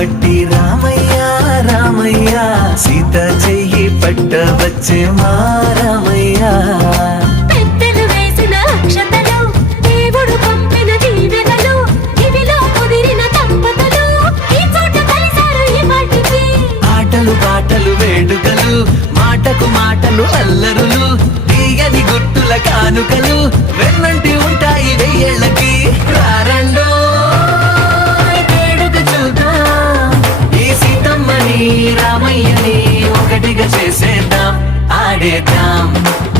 పట్టి రామయ్య రామయ్య సీత చెయ్యి పట్ట వచ్చే మా రామయ్య పెద్దలు వేసిన అక్షతలు దేవుడు పంపిన దీవెనలు ఇవిలో కుదిరిన దంపతులు ఈ చోట కలిసారు ఈ పాటికి ఆటలు పాటలు వేడుకలు మాటకు మాటలు అల్లరులు తీయని గుర్తుల కానుకలు వెన్నంటి ఉంటాయి వెయ్యేళ్ళకి రారండో వేడుక చూద్దాం ఈ సీతమ్మని రామయ్యని ఒకటిగా చేసేద్దాం ఆడేద్దాం